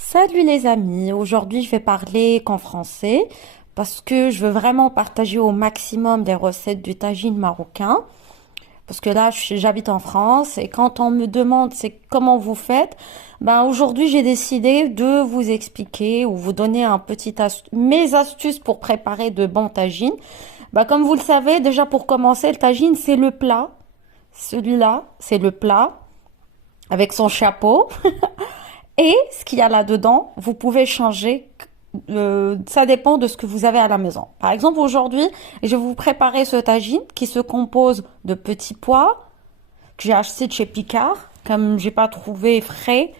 Salut les amis, aujourd'hui je vais parler qu'en français parce que je veux vraiment partager au maximum des recettes du tagine marocain. Parce que là j'habite en France et quand on me demande c'est comment vous faites, ben aujourd'hui j'ai décidé de vous expliquer ou vous donner mes astuces pour préparer de bons tagines. Ben, comme vous le savez, déjà pour commencer, le tagine c'est le plat. Celui-là, c'est le plat avec son chapeau. Et ce qu'il y a là-dedans, vous pouvez changer. Ça dépend de ce que vous avez à la maison. Par exemple, aujourd'hui, je vais vous préparer ce tagine qui se compose de petits pois que j'ai acheté de chez Picard, comme j'ai pas trouvé frais.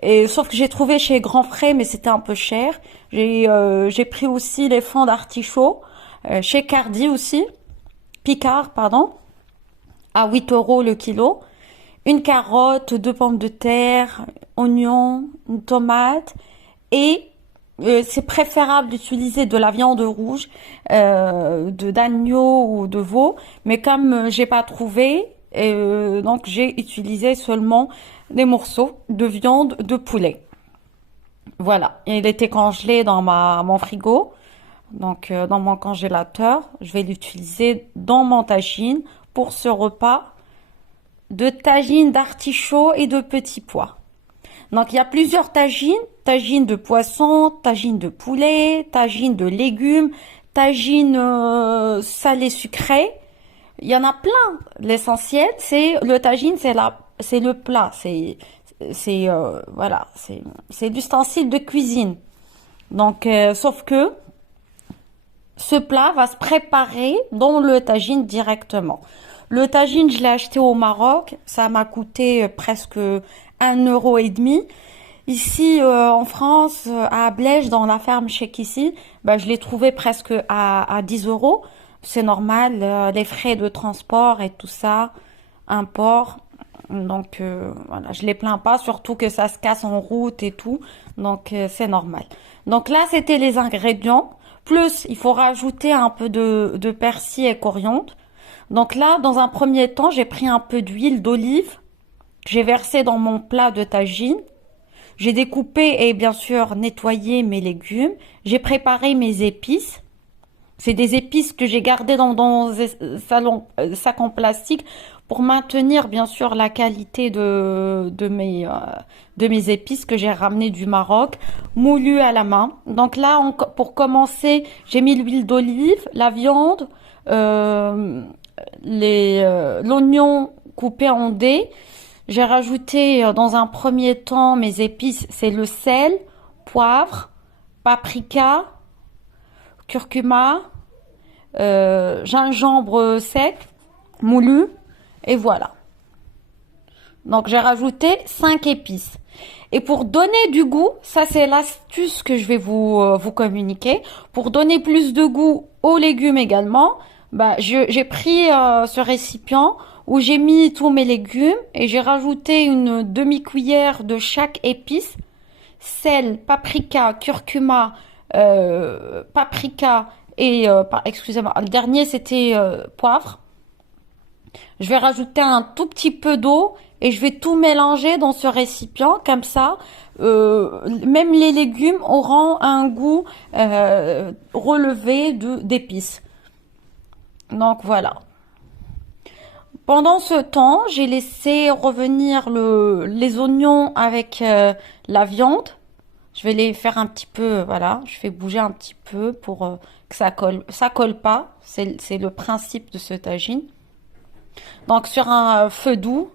Et sauf que j'ai trouvé chez Grand Frais, mais c'était un peu cher. J'ai pris aussi les flancs d'artichaut chez Cardi aussi, Picard, pardon, à 8 euros le kilo. Une carotte, deux pommes de terre, oignons, une tomate et c'est préférable d'utiliser de la viande rouge, d'agneau ou de veau, mais comme j'ai pas trouvé, donc j'ai utilisé seulement des morceaux de viande de poulet. Voilà, il était congelé dans mon frigo, donc dans mon congélateur. Je vais l'utiliser dans mon tagine pour ce repas de tagine d'artichaut et de petits pois. Donc il y a plusieurs tagines, tagine de poisson, tagine de poulet, tagine de légumes, tagine salé sucré. Il y en a plein. L'essentiel, c'est le tagine, c'est le plat, voilà, c'est l'ustensile de cuisine. Donc sauf que ce plat va se préparer dans le tagine directement. Le tagine, je l'ai acheté au Maroc. Ça m'a coûté presque 1,5 € Ici, en France, à Ablège, dans la ferme chez Kissy, ben, je l'ai trouvé presque à 10 euros. C'est normal, les frais de transport et tout ça, import. Donc, voilà, je les plains pas, surtout que ça se casse en route et tout. Donc, c'est normal. Donc là, c'était les ingrédients. Plus, il faut rajouter un peu de persil et coriandre. Donc là, dans un premier temps, j'ai pris un peu d'huile d'olive. J'ai versé dans mon plat de tagine. J'ai découpé et bien sûr nettoyé mes légumes. J'ai préparé mes épices. C'est des épices que j'ai gardées dans des sacs en plastique pour maintenir bien sûr la qualité de mes épices que j'ai ramenées du Maroc, moulues à la main. Donc là, pour commencer, j'ai mis l'huile d'olive, la viande, euh, l'oignon coupé en dés. J'ai rajouté dans un premier temps mes épices, c'est le sel, poivre, paprika, curcuma, gingembre sec, moulu, et voilà. Donc j'ai rajouté 5 épices. Et pour donner du goût, ça c'est l'astuce que je vais vous communiquer. Pour donner plus de goût aux légumes également, bah, j'ai pris ce récipient où j'ai mis tous mes légumes et j'ai rajouté une demi-cuillère de chaque épice. Sel, paprika, curcuma, paprika et, excusez-moi, le dernier c'était poivre. Je vais rajouter un tout petit peu d'eau et je vais tout mélanger dans ce récipient comme ça. Même les légumes auront un goût relevé d'épices. Donc voilà. Pendant ce temps, j'ai laissé revenir les oignons avec la viande. Je vais les faire un petit peu, voilà, je fais bouger un petit peu pour que ça colle pas. C'est le principe de ce tagine. Donc sur un feu doux.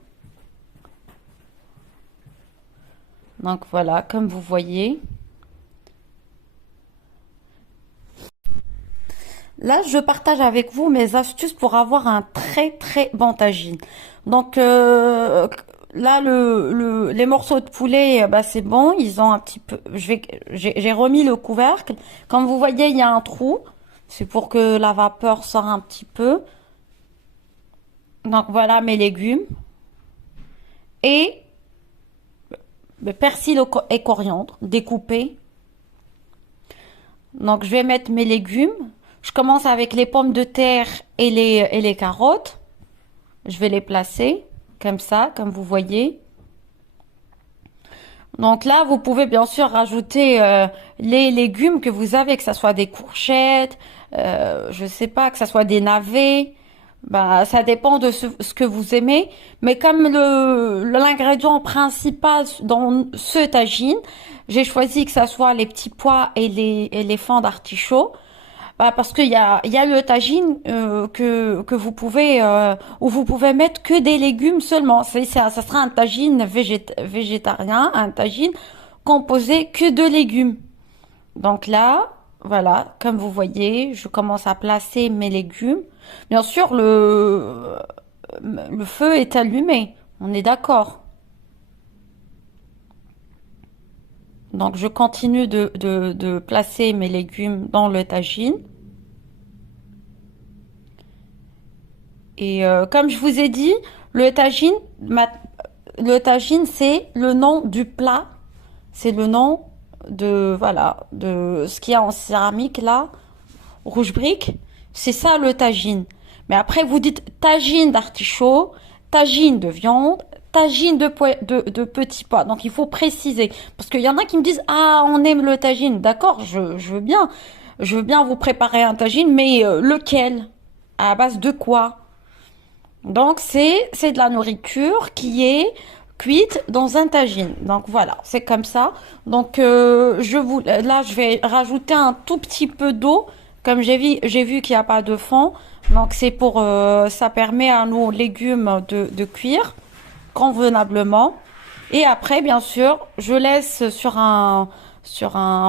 Donc voilà, comme vous voyez. Là, je partage avec vous mes astuces pour avoir un très très bon tagine. Donc là, les morceaux de poulet, bah, c'est bon, ils ont un petit peu. J'ai remis le couvercle. Comme vous voyez, il y a un trou. C'est pour que la vapeur sorte un petit peu. Donc voilà mes légumes et le persil et coriandre découpés. Donc je vais mettre mes légumes. Je commence avec les pommes de terre et les carottes. Je vais les placer comme ça, comme vous voyez. Donc là, vous pouvez bien sûr rajouter les légumes que vous avez, que ça soit des courgettes, je sais pas, que ça soit des navets. Bah, ça dépend de ce que vous aimez. Mais comme l'ingrédient principal dans ce tagine, j'ai choisi que ça soit les petits pois et les fans d'artichaut. Bah, parce qu'il y a le tagine que vous pouvez où vous pouvez mettre que des légumes seulement. Ça sera un tagine végétarien, un tagine composé que de légumes. Donc là, voilà, comme vous voyez, je commence à placer mes légumes. Bien sûr, le feu est allumé, on est d'accord. Donc je continue de placer mes légumes dans le tagine. Et comme je vous ai dit, le tagine, le tagine, c'est le nom du plat. C'est le nom voilà, de ce qu'il y a en céramique là, rouge brique. C'est ça le tagine. Mais après, vous dites tagine d'artichaut, tagine de viande, tagine de petits pois. Donc, il faut préciser. Parce qu'il y en a qui me disent, ah, on aime le tagine. D'accord, je veux bien. Je veux bien vous préparer un tagine, mais lequel? À base de quoi? Donc c'est de la nourriture qui est cuite dans un tagine. Donc voilà, c'est comme ça. Donc là je vais rajouter un tout petit peu d'eau comme j'ai vu qu'il n'y a pas de fond. Donc c'est pour ça permet à nos légumes de cuire convenablement. Et après bien sûr, je laisse sur un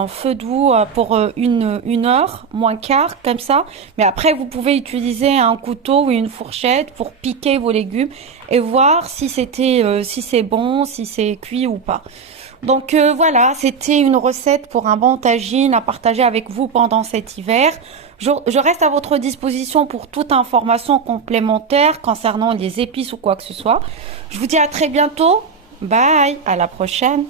feu doux pour une heure, moins quart, comme ça. Mais après, vous pouvez utiliser un couteau ou une fourchette pour piquer vos légumes et voir si c'est bon, si c'est cuit ou pas. Donc voilà, c'était une recette pour un bon tagine à partager avec vous pendant cet hiver. Je reste à votre disposition pour toute information complémentaire concernant les épices ou quoi que ce soit. Je vous dis à très bientôt. Bye, à la prochaine.